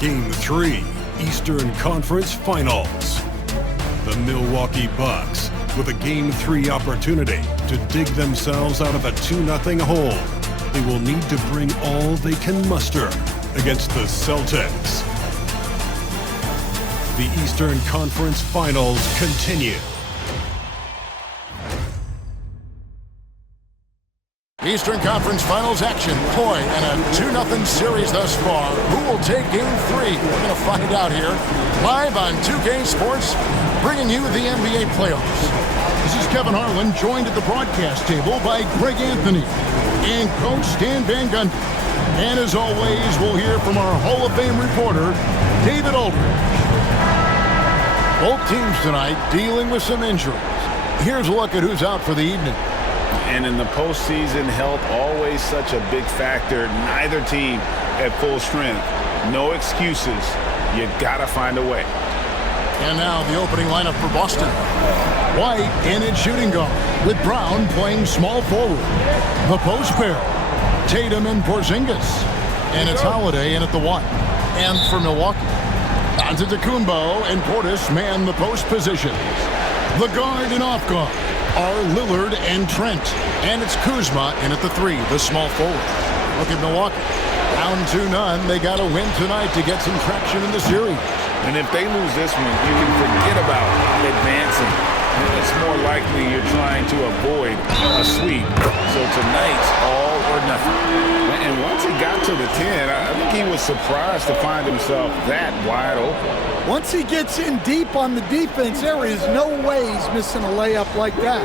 Game 3, Eastern Conference Finals. The Milwaukee Bucks with a Game 3 opportunity to dig themselves out of a 2-0 hole. They will need to bring all they can muster against the Celtics. The Eastern Conference Finals continue. Eastern Conference Finals action. Boy, and a 2-0 series thus far. Who will take Game 3? We're going to find out here. Live on 2K Sports, bringing you the NBA playoffs. This is Kevin Harlan, joined at the broadcast table by Greg Anthony and Coach Stan Van Gundy. And as always, we'll hear from our Hall of Fame reporter, David Aldridge. Both teams tonight dealing with some injuries. Here's a look at who's out for the evening. And in the postseason, health always such a big factor. Neither team at full strength. No excuses. You gotta find a way. And now the opening lineup for Boston. White in at shooting guard, with Brown playing small forward. The post pair, Tatum and Porzingis. And it's Holiday in at the 1. And for Milwaukee, Antetokounmpo and Portis man the post positions. The guard and off guard are Lillard and Trent. And it's Kuzma in at the 3, the small forward. Look at Milwaukee. Down 2-0. They got to win tonight to get some traction in the series. And if they lose this one, you can forget about advancing. It's more likely you're trying to avoid a sweep. So tonight's all or nothing. And once he got to the 10, I think he was surprised to find himself that wide open. Once he gets in deep on the defense, there is no way he's missing a layup like that.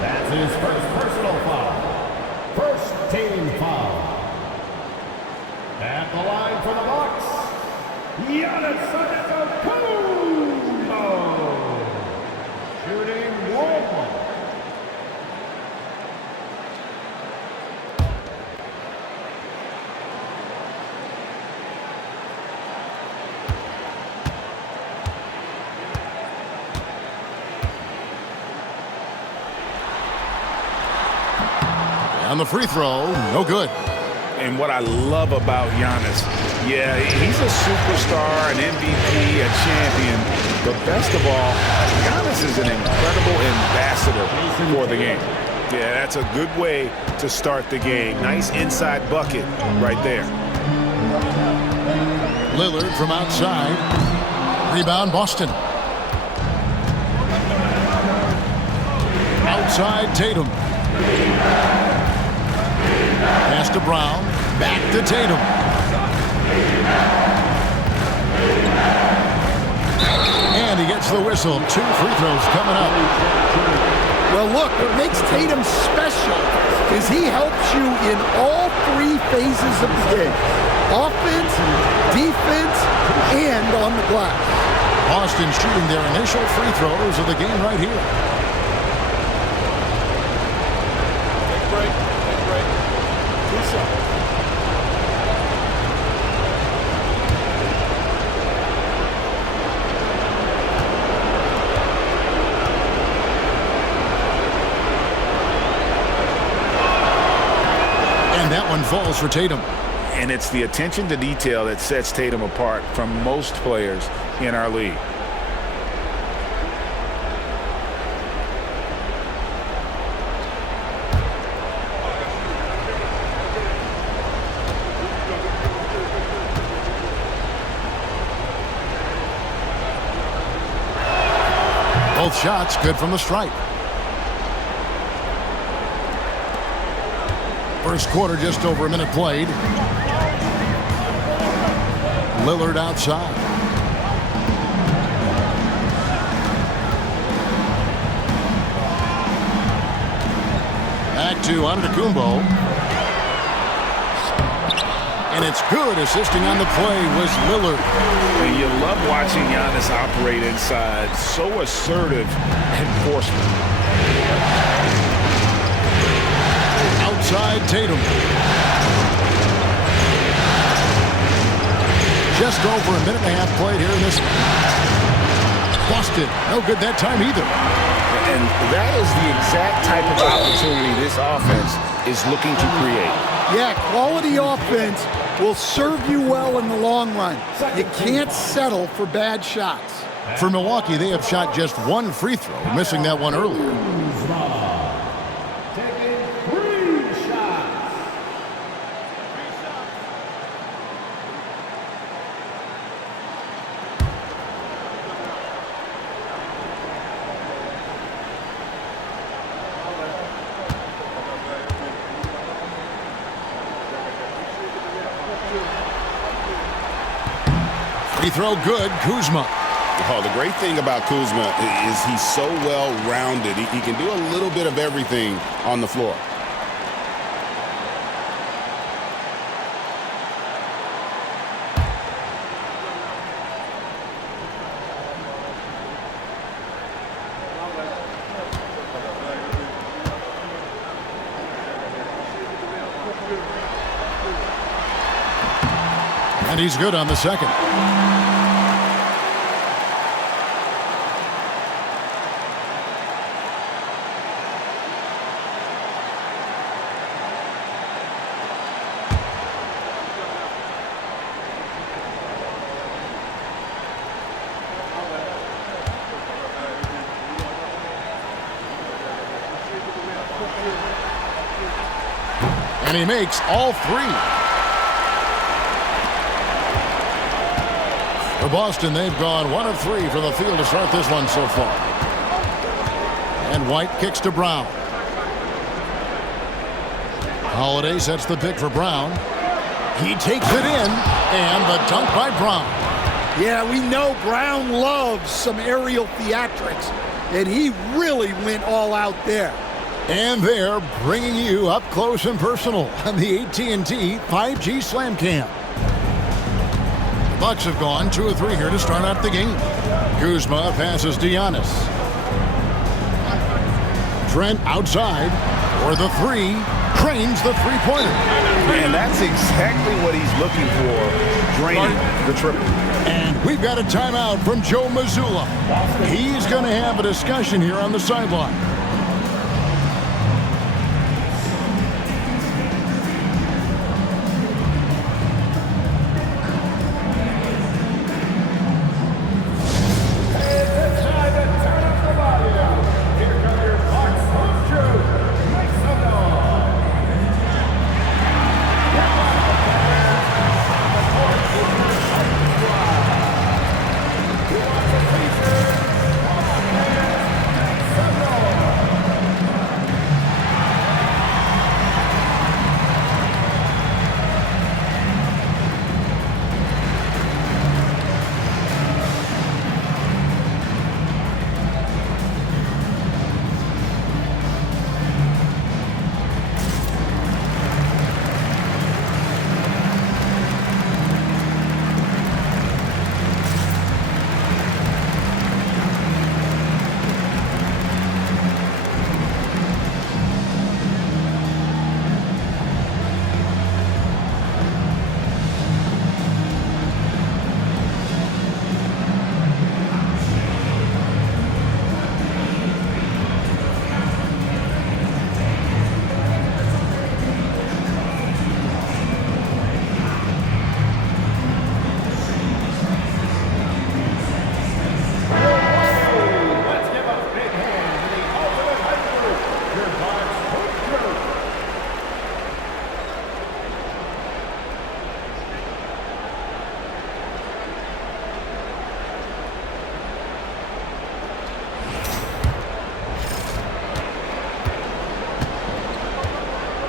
That's his first personal foul. First team foul. At the line for the Bucks, Giannis Antetokounmpo. Shooting 1. On the free throw, no good. And what I love about Giannis, yeah, he's a superstar, an MVP, a champion. But best of all, Giannis is an incredible ambassador for the game. Yeah, that's a good way to start the game. Nice inside bucket right there. Lillard from outside. Rebound, Boston. Outside, Tatum. Pass to Brown. Back to Tatum. And he gets the whistle. 2 free throws coming up. Well, look, what makes Tatum special is he helps you in all 3 phases of the game. Offense, defense, and on the glass. Boston shooting their initial free throws of the game right here. Take a break. 2 seconds. That one falls for Tatum. And it's the attention to detail that sets Tatum apart from most players in our league. Both shots good from the stripe. First quarter, just over a minute played. Lillard outside. Back to Antetokounmpo. And it's good. Assisting on the play was Lillard. And you love watching Giannis operate inside. So assertive enforcement. Outside Tatum. Just over a minute and a half played here in this. Busted. No good that time either. And that is the exact type of opportunity this offense is looking to create. Yeah, quality offense will serve you well in the long run. You can't settle for bad shots. For Milwaukee, they have shot just one free throw, missing that one earlier. Taking 3 shots. Free throw good, Kuzma. Oh, the great thing about Kuzma is he's so well-rounded. He can do a little bit of everything on the floor. And he's good on the second. And he makes all 3. For Boston, they've gone 1 of 3 from the field to start this one so far. And White kicks to Brown. Holiday sets the pick for Brown. He takes it in, and the dunk by Brown. Yeah, we know Brown loves some aerial theatrics, and he really went all out there. And they're bringing you up close and personal on the AT&T 5G Slam Cam. The Bucks have gone 2 of 3 here to start out the game. Kuzma passes to Giannis. Trent outside for the 3. Cranes the three-pointer. And that's exactly what he's looking for, draining the triple. And we've got a timeout from Joe Mazzulla. He's going to have a discussion here on the sideline.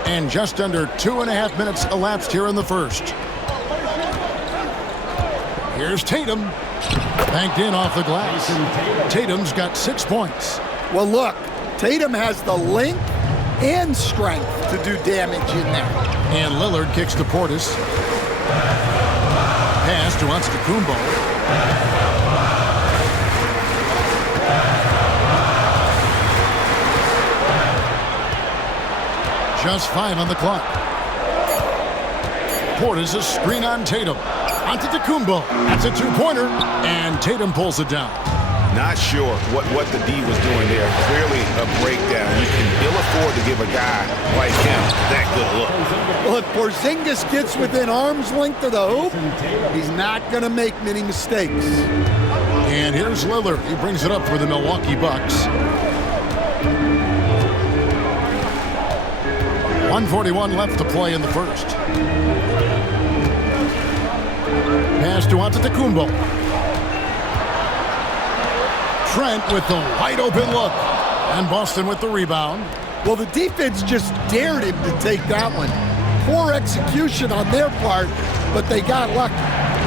And just under 2.5 minutes elapsed here in the first. Here's Tatum. Banked in off the glass. Tatum's got 6 points. Well, look, Tatum has the length and strength to do damage in there. And Lillard kicks to Portis. Pass to Antetokounmpo. Just 5 on the clock. Portis a screen on Tatum. Antetokounmpo. That's a 2-pointer. And Tatum pulls it down. Not sure what the D was doing there. Clearly a breakdown. You can ill afford to give a guy like him that good a look. Well, if Porzingis gets within arm's length of the hoop, he's not going to make many mistakes. And here's Lillard. He brings it up for the Milwaukee Bucks. 1:41 left to play in the first. Pass to Antetokounmpo. Trent with the wide open look. And Boston with the rebound. Well, the defense just dared him to take that one. Poor execution on their part, but they got lucky.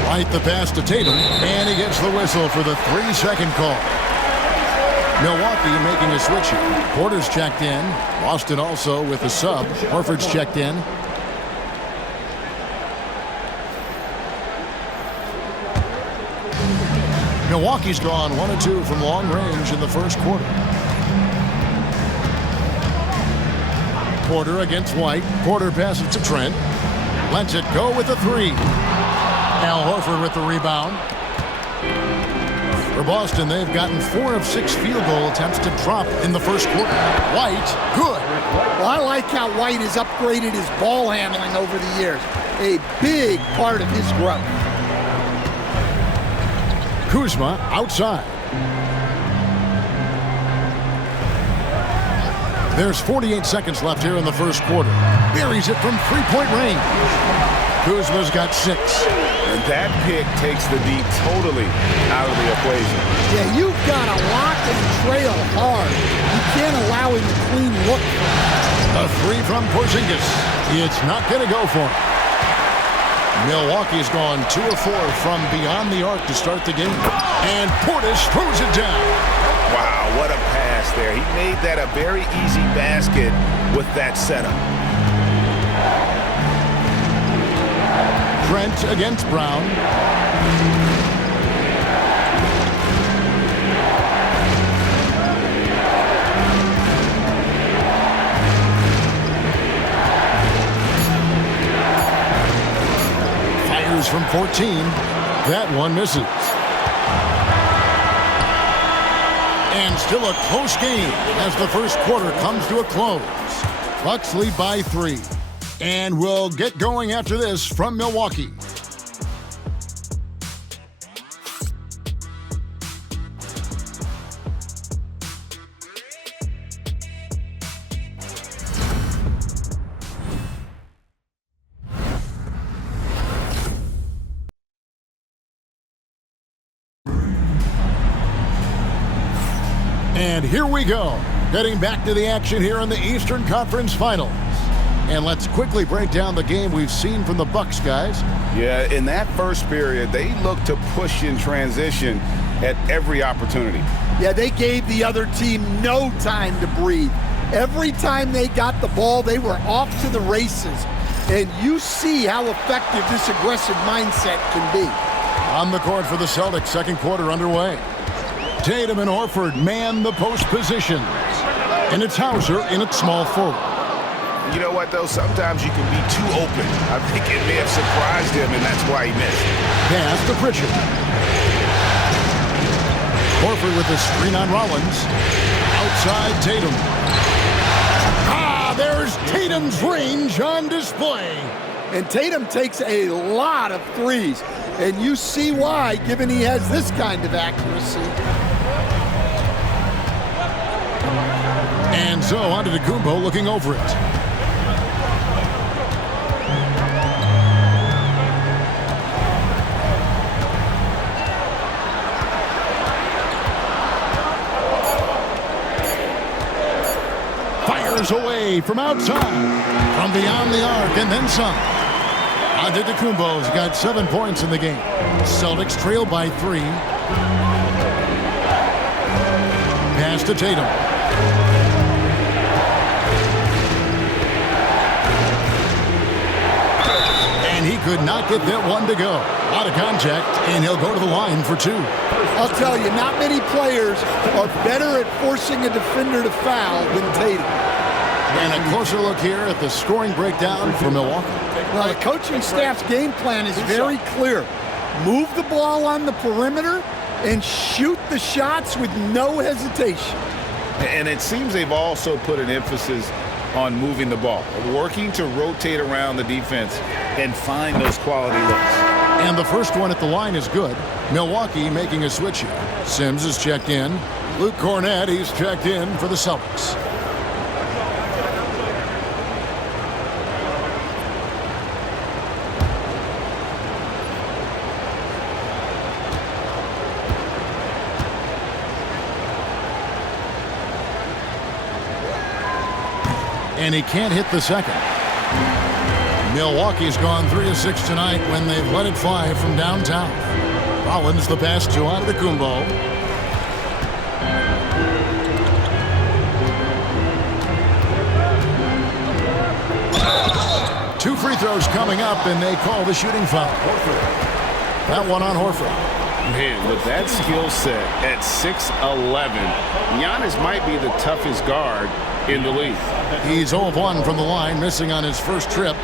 Right the pass to Tatum, and he gets the whistle for the 3-second call. Milwaukee making a switch here. Porter's checked in. Boston also with a sub. Horford's checked in. Milwaukee's gone 1 of 2 from long range in the first quarter. Porter against White. Porter passes to Trent. Lets it go with a 3. Al Horford with the rebound. For Boston, they've gotten 4 of 6 field goal attempts to drop in the first quarter. White, good. Well, I like how White has upgraded his ball handling over the years. A big part of his growth. Kuzma outside. There's 48 seconds left here in the first quarter. Buries it from three-point range. Kuzma's got 6. And that pick takes the D totally out of the equation. Yeah, you've got to lock and trail hard. You can't allow him to clean look. A 3 from Porzingis. It's not going to go for him. Milwaukee's gone 2 of 4 from beyond the arc to start the game. And Portis throws it down. Wow, what a pass there. He made that a very easy basket with that setup. Trent against Brown. Fires from 14. That one misses. And still a close game as the first quarter comes to a close. Bucks lead by 3. And we'll get going after this from Milwaukee. And here we go. Getting back to the action here in the Eastern Conference Finals. And let's quickly break down the game we've seen from the Bucks, guys. Yeah, in that first period, they looked to push in transition at every opportunity. Yeah, they gave the other team no time to breathe. Every time they got the ball, they were off to the races. And you see how effective this aggressive mindset can be. On the court for the Celtics, second quarter underway. Tatum and Horford man the post positions. And it's Hauser in at small forward. You know what, though? Sometimes you can be too open. I think it may have surprised him, and that's why he missed. Pass to Pritchard. Horford with the screen on Rollins. Outside Tatum. There's Tatum's range on display. And Tatum takes a lot of threes. And you see why, given he has this kind of accuracy. And so Antetokounmpo looking over it. Fires away from outside, from beyond the arc, and then some. Antetokounmpo's got 7 points in the game. Celtics trail by 3. Pass to Tatum. And he could not get that one to go. Out of contact, and he'll go to the line for 2. I'll tell you, not many players are better at forcing a defender to foul than Tatum. And a closer look here at the scoring breakdown for Milwaukee. Well, the coaching staff's game plan is very clear. Move the ball on the perimeter and shoot the shots with no hesitation. And it seems they've also put an emphasis on moving the ball, working to rotate around the defense and find those quality looks. And the first one at the line is good. Milwaukee making a switch here. Sims is checked in. Luke Cornett, he's checked in for the Celtics. And he can't hit the second. Milwaukee's gone 3 of 6 tonight when they've let it fly from downtown. Rollins the pass to Antetokounmpo. Two free throws coming up, and they call the shooting foul. That one on Horford. Man, with that skill set at 6'11", Giannis might be the toughest guard in the league. He's 0 of 1 from the line, missing on his first trip.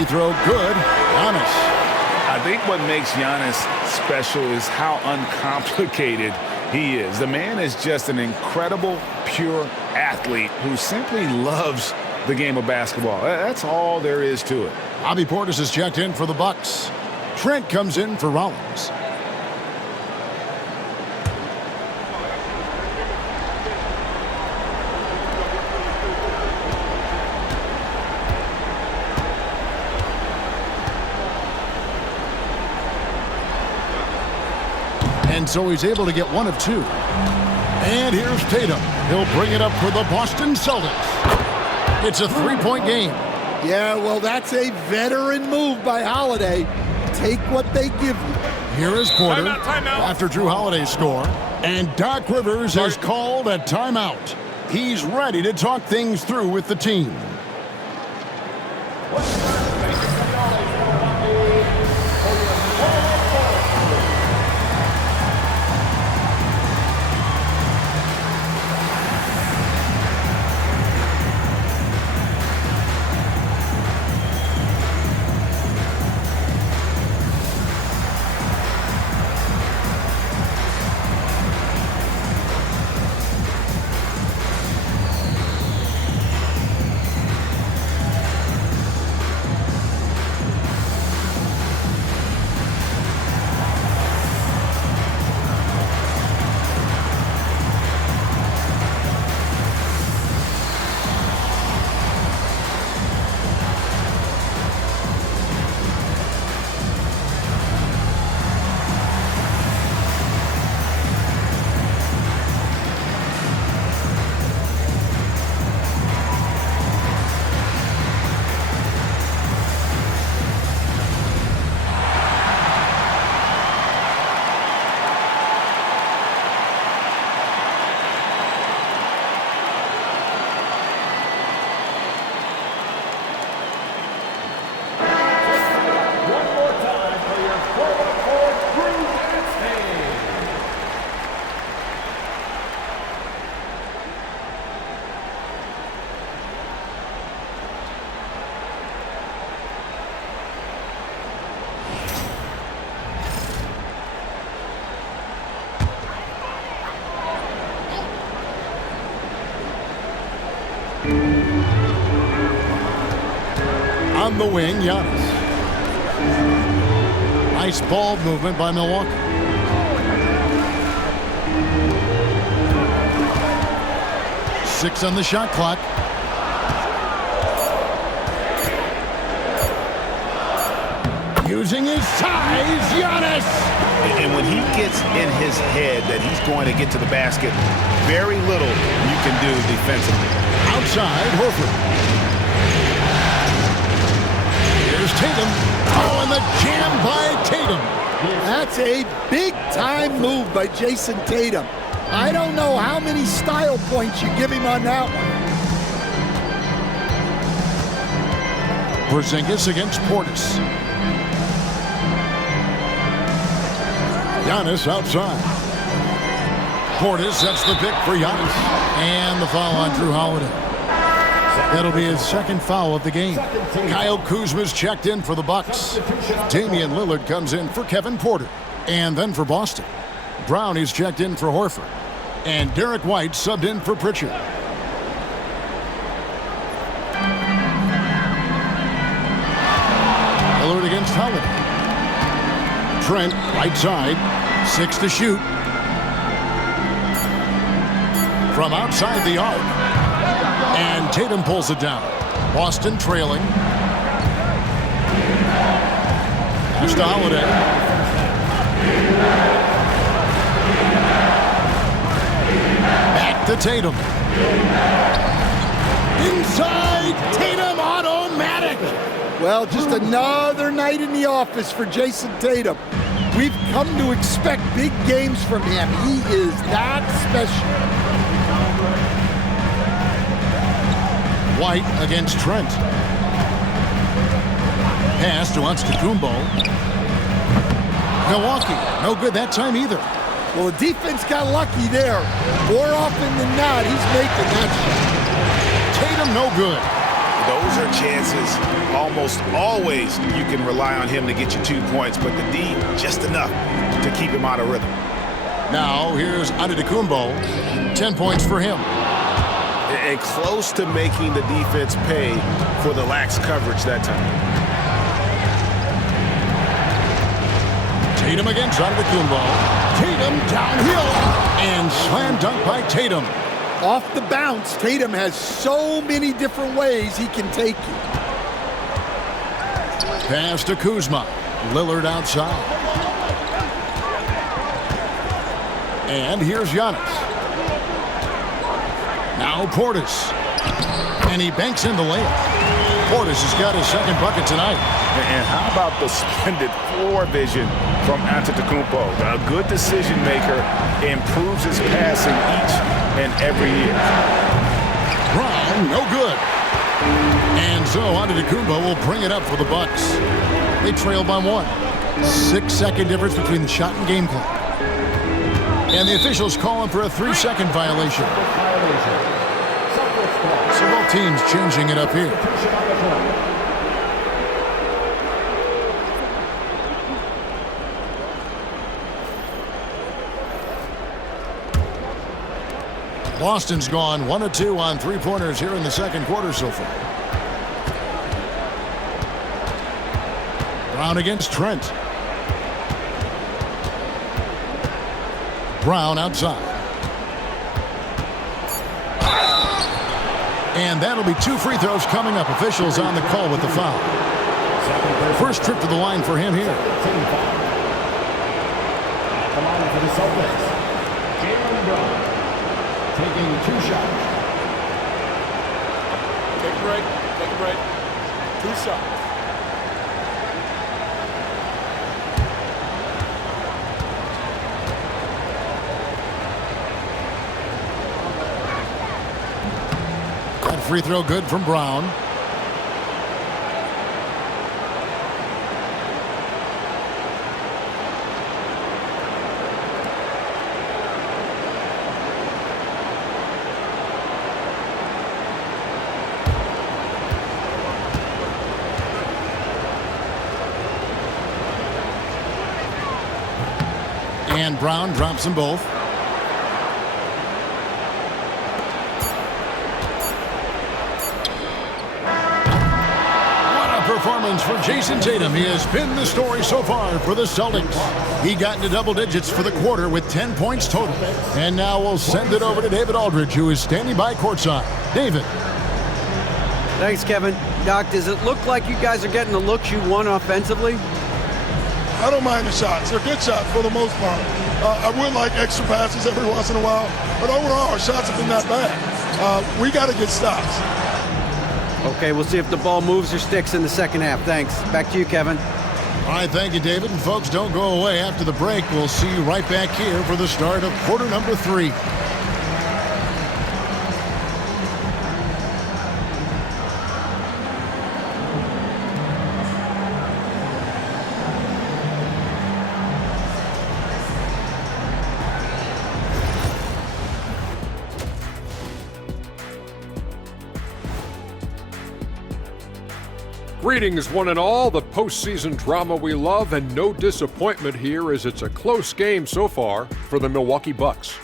Free throw good. Giannis. I think what makes Giannis special is how uncomplicated he is. The man is just an incredible, pure athlete who simply loves the game of basketball. That's all there is to it. Bobby Portis is checked in for the Bucks. Trent comes in for Rollins. And so he's able to get 1 of 2. And here's Tatum. He'll bring it up for the Boston Celtics. It's a 3-point game. Yeah, well, that's a veteran move by Holiday. Take what they give you. Here is Porter after Drew Holiday's score. And Doc Rivers has called a timeout. He's ready to talk things through with the team. On the wing, Giannis. Nice ball movement by Milwaukee. Six on the shot clock. Using his size, Giannis! And when he gets in his head that he's going to get to the basket, very little you can do defensively. Outside, Horford. Here's Tatum. Oh, and the jam by Tatum. That's a big-time move by Jason Tatum. I don't know how many style points you give him on that one. Porzingis against Portis. Giannis outside. Portis sets the pick for Giannis. And the foul on Drew Holiday. That'll be his second foul of the game. Kyle Kuzma's checked in for the Bucks. Damian Lillard comes in for Kevin Porter. And then for Boston, Brown is checked in for Horford. And Derek White subbed in for Pritchard. Lillard against Holiday. Trent, right side, 6 to shoot. From outside the arc. And Tatum pulls it down. Boston trailing. Pass to Holiday. Back to Tatum. Inside, Tatum automatic. Well, just another night in the office for Jason Tatum. We've come to expect big games from him. He is that special. White against Trent. Pass to Antetokounmpo. Milwaukee, no good that time either. Well, the defense got lucky there. More often than not, he's making that shot. Tatum, no good. Those are chances. Almost always you can rely on him to get you 2 points, but the D, just enough to keep him out of rhythm. Now, here's Antetokounmpo. 10 points for him. And close to making the defense pay for the lax coverage that time. Tatum against Antetokounmpo. Tatum downhill. And slam dunk by Tatum. Off the bounce, Tatum has so many different ways he can take you. Pass to Kuzma. Lillard outside. And here's Giannis. Now Portis. And he banks in the layup. Portis has got his second bucket tonight. And how about the splendid floor vision from Antetokounmpo? A good decision maker, improves his passing each and every year. Brown, no good. And so Antetokounmpo will bring it up for the Bucks. They trail by 1. 6-second difference between the shot and game clock. And the officials calling for a 3-second violation. So both teams changing it up here. Boston's gone 1 of 2 on 3-pointers here in the second quarter so far. Brown against Trent. Brown outside. And that'll be 2 free throws coming up. Officials on the call with the foul. First trip to the line for him here. At the line for the Celtics, Jaylen Brown, taking 2 shots. Take a break. Take a break. 2 shots. That free throw good from Brown. And Brown drops them both. What a performance for Jason Tatum. He has been the story so far for the Celtics. He got into double digits for the quarter with 10 points total. And now we'll send it over to David Aldridge, who is standing by courtside. David. Thanks, Kevin. Doc, does it look like you guys are getting the looks you want offensively? I don't mind the shots. They're good shots for the most part. I would like extra passes every once in a while, but overall, our shots have been that bad. We got to get stops. Okay, we'll see if the ball moves or sticks in the second half. Thanks. Back to you, Kevin. All right, thank you, David. And folks, don't go away. After the break, we'll see you right back here for the start of quarter number 3. Greetings, one and all. The postseason drama we love, and no disappointment here as it's a close game so far for the Milwaukee Bucks.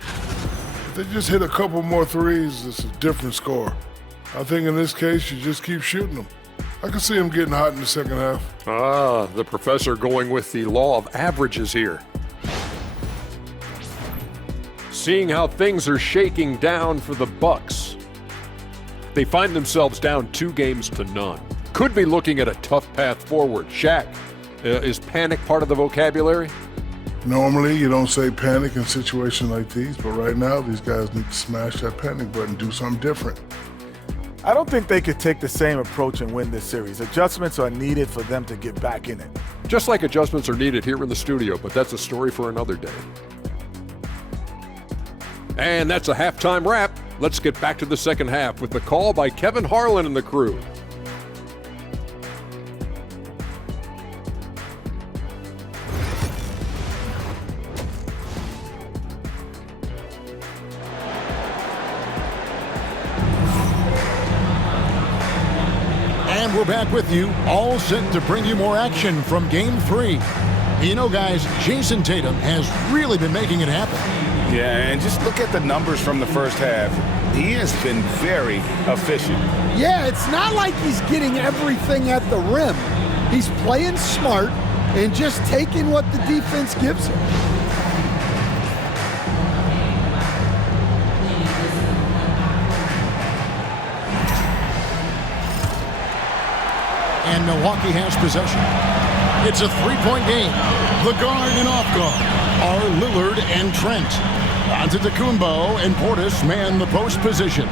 If they just hit a couple more threes, it's a different score. I think in this case, you just keep shooting them. I can see them getting hot in the second half. Ah, the professor going with the law of averages here. Seeing how things are shaking down for the Bucks. They find themselves down 2-0. Could be looking at a tough path forward. Shaq, is panic part of the vocabulary? Normally, you don't say panic in situations like these, but right now, these guys need to smash that panic button, do something different. I don't think they could take the same approach and win this series. Adjustments are needed for them to get back in it. Just like adjustments are needed here in the studio, but that's a story for another day. And that's a halftime wrap. Let's get back to the second half with the call by Kevin Harlan and the crew. And we're back with you, all set to bring you more action from Game 3. You know, guys, Jason Tatum has really been making it happen. Yeah, and just look at the numbers from the first half. He has been very efficient. Yeah, it's not like he's getting everything at the rim. He's playing smart and just taking what the defense gives him. And Milwaukee has possession. It's a 3-point game. The guard and off guard are Lillard and Trent. Antetokounmpo and Portis man the post positions.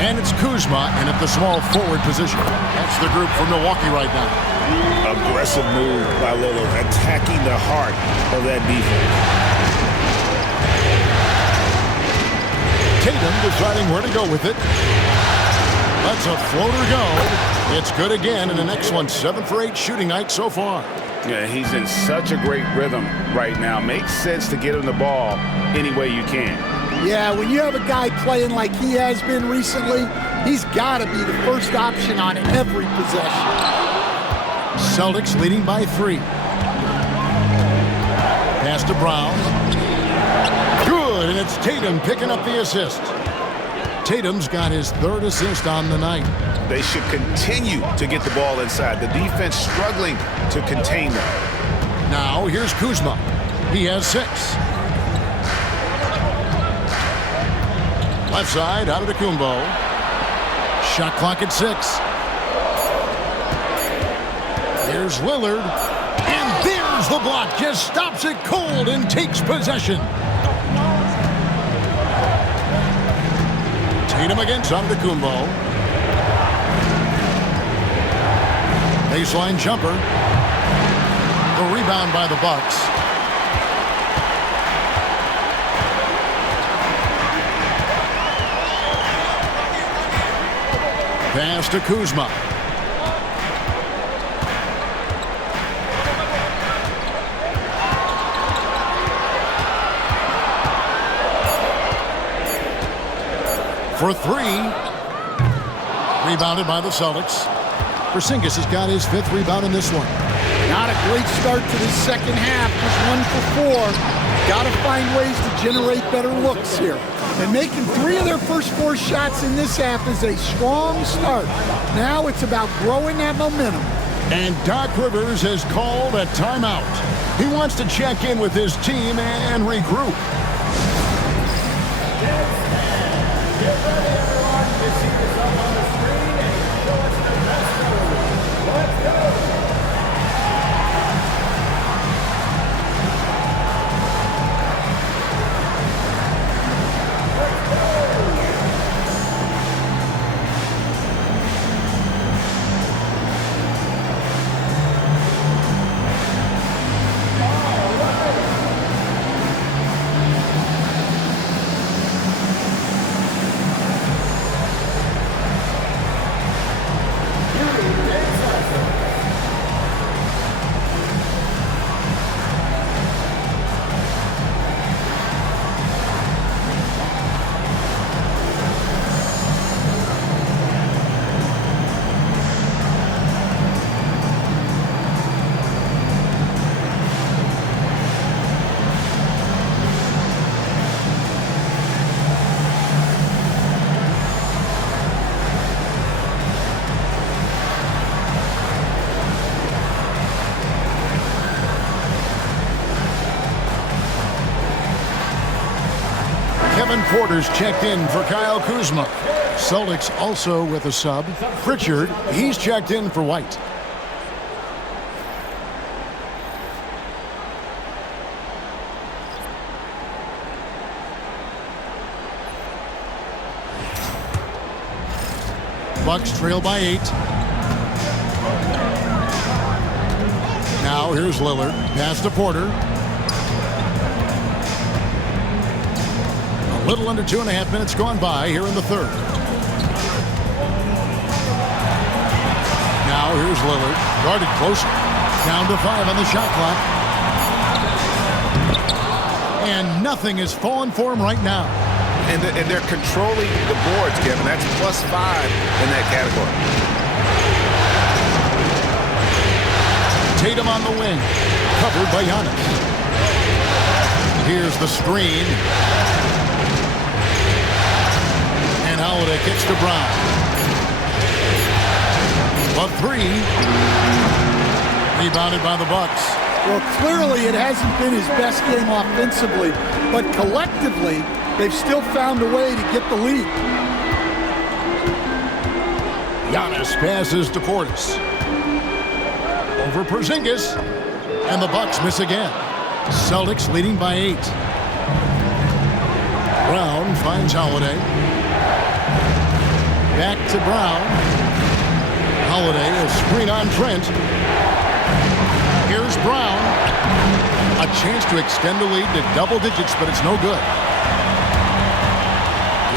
And it's Kuzma in at the small forward position. That's the group for Milwaukee right now. Aggressive move by Lillard, attacking the heart of that defense. Tatum deciding where to go with it. Lets a floater go. It's good again, and an excellent 7 for 8 shooting night so far. Yeah, he's in such a great rhythm right now. Makes sense to get him the ball any way you can. Yeah, when you have a guy playing like he has been recently, he's got to be the first option on every possession. Celtics leading by 3. Pass to Brown. Good, and it's Tatum picking up the assist. Tatum's got his 3rd assist on the night. They should continue to get the ball inside. The defense struggling to contain them. Now here's Kuzma. He has 6. Left side, out of the Antetokounmpo. Shot clock at 6. Here's Lillard. And there's the block. Just stops it cold and takes possession. Tatum against Antetokounmpo. Baseline jumper. The rebound by the Bucks. Pass to Kuzma. For 3. Rebounded by the Celtics. Porzingis has got his 5th rebound in this one. Not a great start to the second half. Just 1 for 4. Got to find ways to generate better looks here. And making 3 of their first 4 shots in this half is a strong start. Now it's about growing that momentum. And Doc Rivers has called a timeout. He wants to check in with his team and regroup. Get ready, everyone, to see yourself on the screen and show us the best move. Let's go! Kevin Porter's checked in for Kyle Kuzma. Celtics also with a sub. Pritchard, he's checked in for White. Bucks trail by 8. Now here's Lillard. Pass to Porter. A little under 2.5 minutes gone by here in the third. Now here's Lillard. Guarded closer. Down to 5 on the shot clock. And nothing is falling for him right now. And they're controlling the boards, Kevin. That's +5 in that category. Tatum on the wing. Covered by Giannis. Here's the screen. And Holiday kicks to Brown. A 3. Rebounded by the Bucks. Well, clearly it hasn't been his best game offensively, but collectively, they've still found a way to get the lead. Giannis passes to Portis. Over Porzingis. And the Bucks miss again. Celtics leading by 8. Brown finds Holiday. Back to Brown. Holiday, a screen on Trent. Here's Brown. A chance to extend the lead to double digits, but it's no good.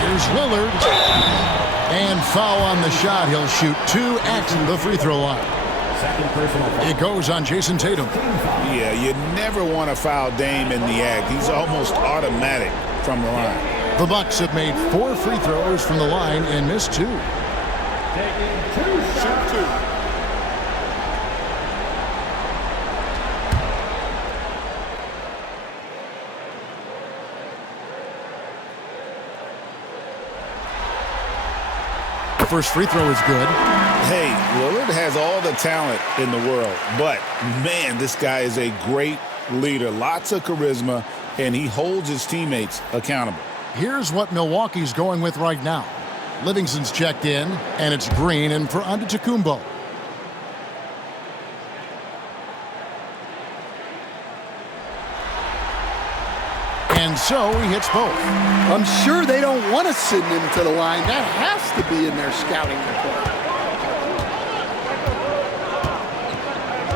Here's Lillard. And foul on the shot. He'll shoot 2 at the free throw line. It goes on Jason Tatum. Yeah, you never want to foul Dame in the act. He's almost automatic from the line. The Bucks have made 4 free throws from the line and missed 2. Shoot 2. First free throw is good. Hey, Lillard has all the talent in the world, but, man, this guy is a great leader. Lots of charisma, and he holds his teammates accountable. Here's what Milwaukee's going with right now. Livingston's checked in, and it's Green and for Antetokounmpo. And so he hits both. I'm sure they don't want to send him to the line. That has to be in their scouting report.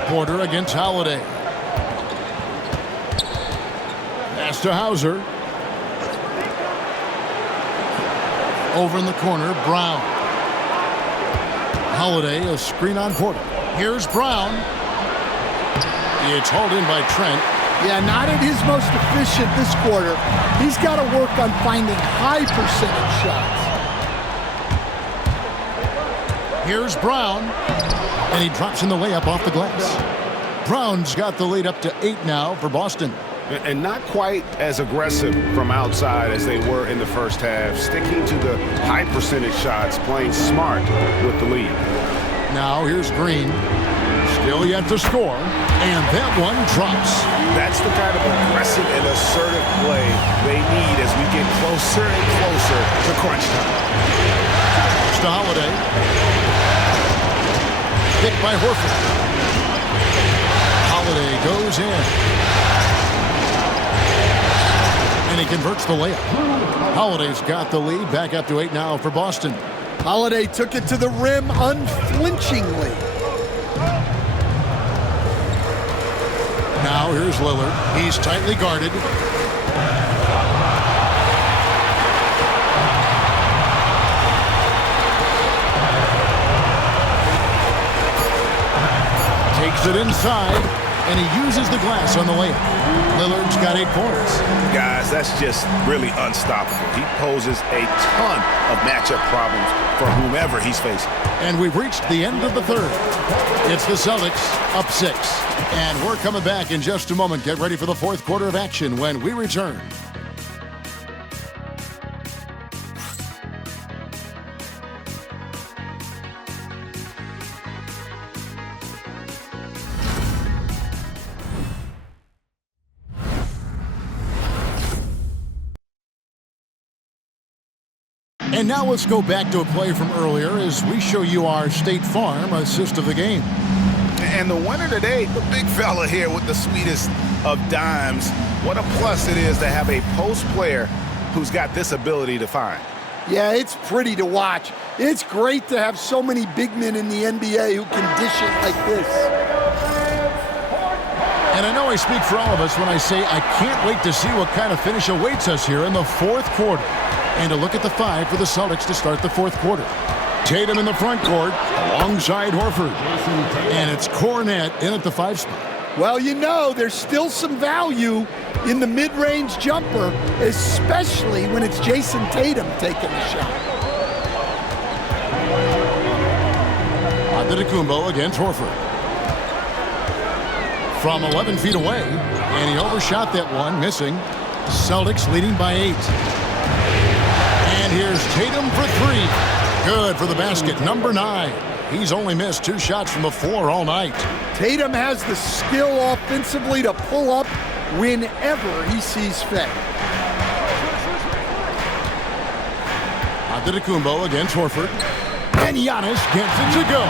Porter against Holiday. Pass to Hauser. Over in the corner, Brown. Holiday, a screen on Porter. Here's Brown. It's hauled in by Trent. Yeah, not at his most efficient this quarter. He's got to work on finding high percentage shots. Here's Brown. And he drops in the layup off the glass. Brown's got the lead up to 8 now for Boston. And not quite as aggressive from outside as they were in the first half. Sticking to the high percentage shots, playing smart with the lead. Now here's Green. Still yet to score. And that one drops. That's the kind of aggressive and assertive play they need as we get closer and closer to crunch time. It's to Holiday. Picked by Horford. Holiday goes in. And he converts the layup. Holiday's got the lead. Back up to 8 now for Boston. Holiday took it to the rim unflinchingly. Now here's Lillard. He's tightly guarded. Takes it inside, and he uses the glass on the layup. Lillard's got 8 points. Guys, that's just really unstoppable. He poses a ton of matchup problems for whomever he's facing. And we've reached the end of the third. It's the Celtics up 6. And we're coming back in just a moment. Get ready for the fourth quarter of action when we return. And now let's go back to a play from earlier as we show you our State Farm assist of the game. And the winner today, the big fella here with the sweetest of dimes. What a plus it is to have a post player who's got this ability to find. Yeah, it's pretty to watch. It's great to have so many big men in the NBA who can dish it like this. And I know I speak for all of us when I say I can't wait to see what kind of finish awaits us here in the fourth quarter. And a look at the 5 for the Celtics to start the fourth quarter. Tatum in the front court alongside Horford. And it's Cornet in at the 5 spot. Well, you know, there's still some value in the mid-range jumper, especially when it's Jason Tatum taking the shot. Antetokounmpo against Horford. From 11 feet away, and he overshot that one, missing. Celtics leading by 8. And here's Tatum for 3. Good for the basket, number 9. He's only missed 2 shots from the floor all night. Tatum has the skill offensively to pull up whenever he sees fit. Antetokounmpo against Horford. And Giannis gets it to go.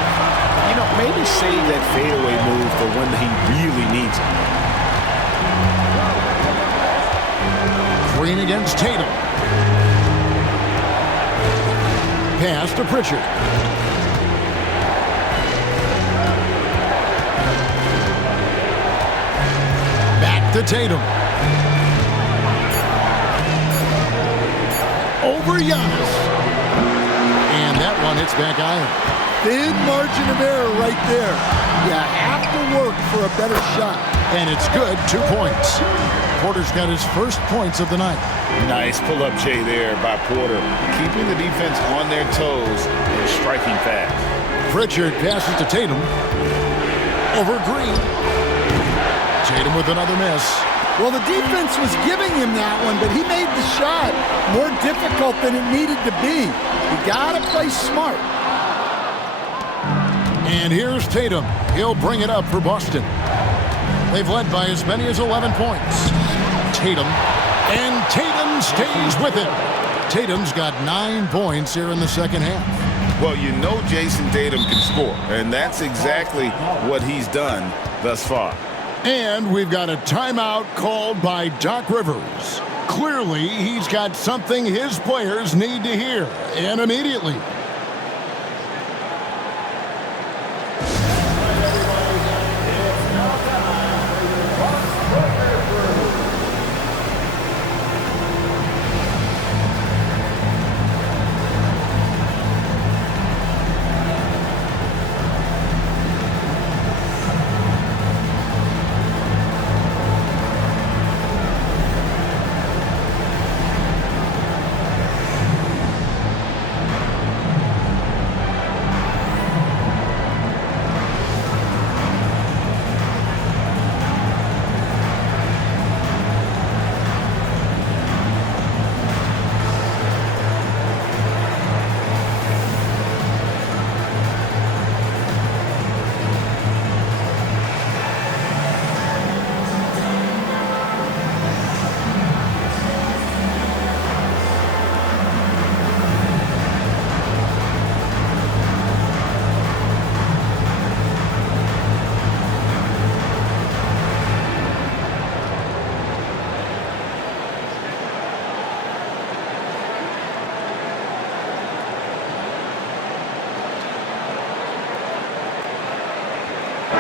You know, maybe save that fadeaway move for when he really needs it. Green against Tatum. Pass to Pritchard. Back to Tatum. Over Giannis. And that one hits back iron. Thin margin of error right there. You have to work for a better shot. And it's good, 2 points. Porter's got his first points of the night. Nice pull-up Jay there by Porter, keeping the defense on their toes and striking fast. Pritchard passes to Tatum. Over Green. Tatum with another miss. Well, the defense was giving him that one, but he made the shot more difficult than it needed to be. You gotta play smart. And here's Tatum. He'll bring it up for Boston. They've led by as many as 11 points. Tatum. And Tatum stays with it. Tatum's got 9 points here in the second half. Well, you know Jason Tatum can score, and that's exactly what he's done thus far. And we've got a timeout called by Doc Rivers. Clearly, he's got something his players need to hear, and immediately.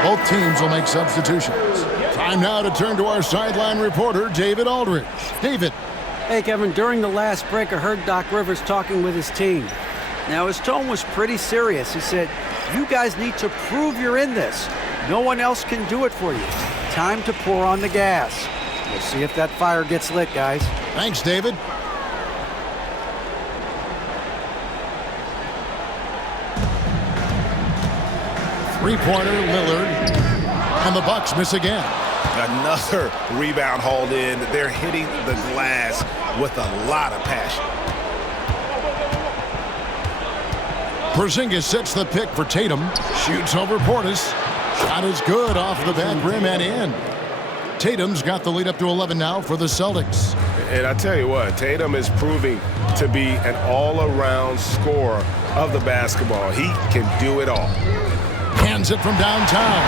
Both teams will make substitutions. Time now to turn to our sideline reporter, David Aldridge. David. Hey, Kevin, during the last break, I heard Doc Rivers talking with his team. Now, his tone was pretty serious. He said, you guys need to prove you're in this. No one else can do it for you. Time to pour on the gas. We'll see if that fire gets lit, guys. Thanks, David. Three-pointer, Lillard, and the Bucks miss again. Another rebound hauled in. They're hitting the glass with a lot of passion. Porzingis sets the pick for Tatum. Shoots over Portis. Shot is good off the back rim and in. Tatum's got the lead up to 11 now for the Celtics. And I tell you what, Tatum is proving to be an all-around scorer of the basketball. He can do it all. Hands it from downtown.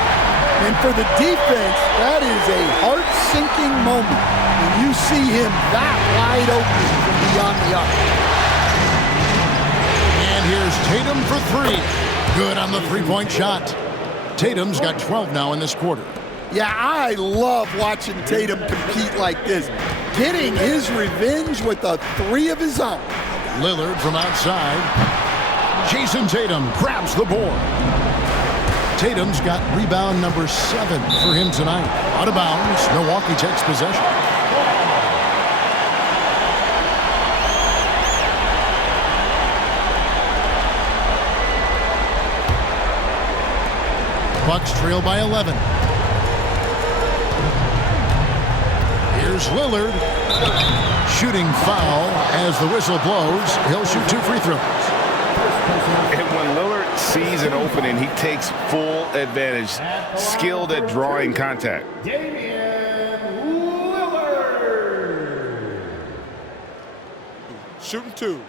And for the defense, that is a heart-sinking moment when you see him that wide open from beyond the arc. And here's Tatum for three. Good on the three-point shot. Tatum's got 12 now in this quarter. Yeah, I love watching Tatum compete like this, getting his revenge with a three of his own. Lillard from outside. Jason Tatum grabs the board. Tatum's got rebound number 7 for him tonight. Out of bounds, Milwaukee takes possession. Bucks trail by 11. Here's Lillard. Shooting foul as the whistle blows. He'll shoot 2 free throws. And when Lillard sees an opening, he takes full advantage. Skilled at drawing contact. Damian Lillard. Shooting 2.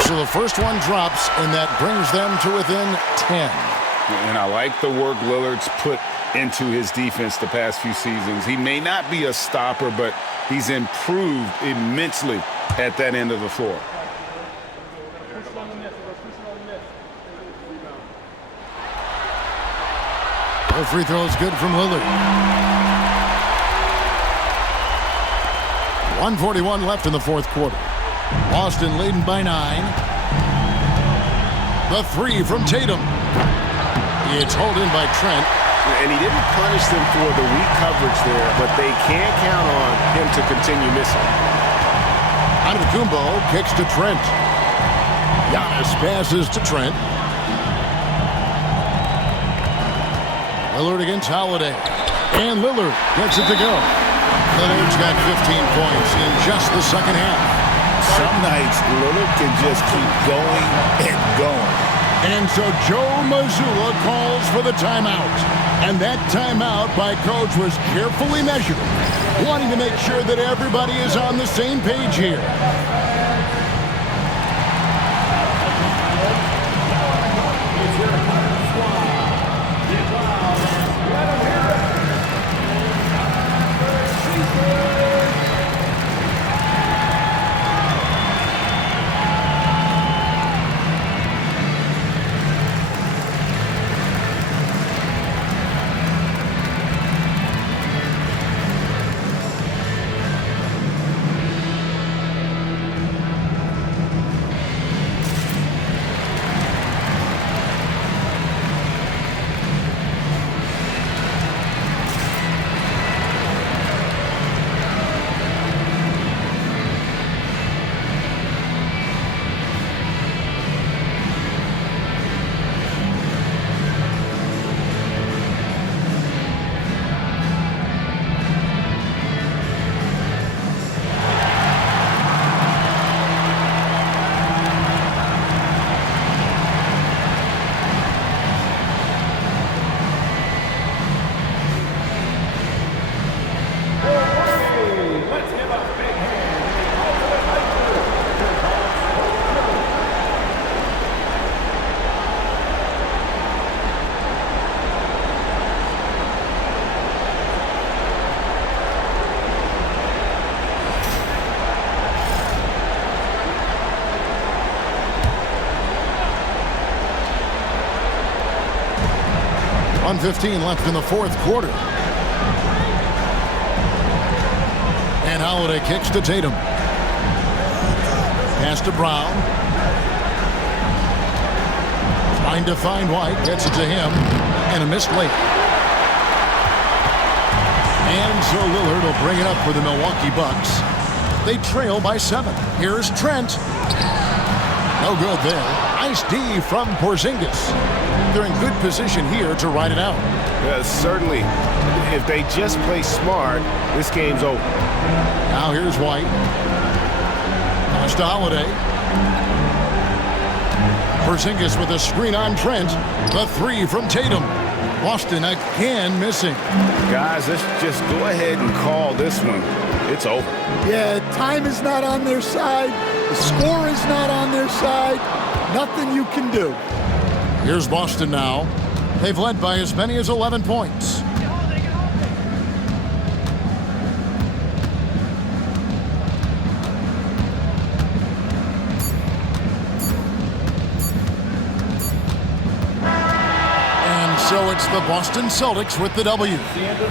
So the first one drops, and that brings them to within 10. And I like the work Lillard's put into his defense the past few seasons. He may not be a stopper, but he's improved immensely at that end of the floor. The free throw is good from Lillard. 1:41 left in the fourth quarter. Boston leading by 9. The three from Tatum. It's hauled in by Trent. And he didn't punish them for the weak coverage there, but they can't count on him to continue missing. Antetokounmpo kicks to Trent. Giannis passes to Trent. Lillard against Holiday. And Lillard gets it to go. Lillard's got 15 points in just the second half. Some nights, Lillard can just keep going and going. And so Joe Mazzulla calls for the timeout. And that timeout by coach was carefully measured, wanting to make sure that everybody is on the same page here. .15 left in the fourth quarter. And Holiday kicks to Tatum. Pass to Brown. Trying to find White. Gets it to him. And a missed late. And so Lillard will bring it up for the Milwaukee Bucks. They trail by 7. Here's Trent. No good there. Nice D from Porzingis. They're in good position here to ride it out. Yeah, certainly. If they just play smart, this game's over. Now here's White. Pass to Holiday. Porzingis with a screen on Trent. The three from Tatum. Boston again missing. Guys, let's just go ahead and call this one. It's over. Yeah, time is not on their side. The score is not on their side. Nothing you can do. Here's Boston now. They've led by as many as 11 points. So it's the Boston Celtics with the W.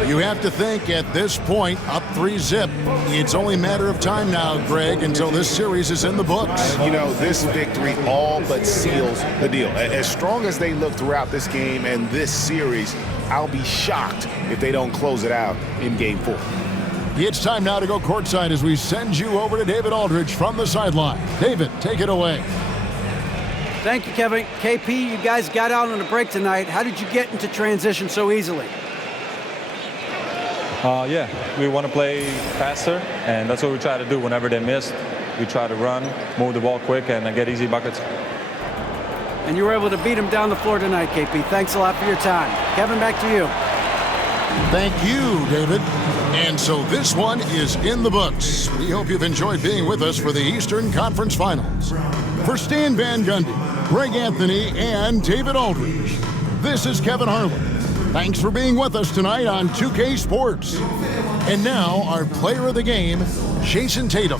You have to think at this point, up 3-0. It's only a matter of time now, Greg, until this series is in the books. You know, this victory all but seals the deal. As strong as they look throughout this game and this series, I'll be shocked if they don't close it out in Game 4. It's time now to go courtside as we send you over to David Aldridge from the sideline. David, take it away. Thank you, Kevin. KP, you guys got out on a break tonight. How did you get into transition so easily? Yeah, we want to play faster, and that's what we try to do whenever they miss. We try to run, move the ball quick, and get easy buckets. And you were able to beat them down the floor tonight, KP. Thanks a lot for your time. Kevin, back to you. Thank you, David. And so this one is in the books. We hope you've enjoyed being with us for the Eastern Conference Finals. For Stan Van Gundy, Greg Anthony, and David Aldridge, this is Kevin Harlan. Thanks for being with us tonight on 2K Sports. And now, our player of the game, Jason Tatum.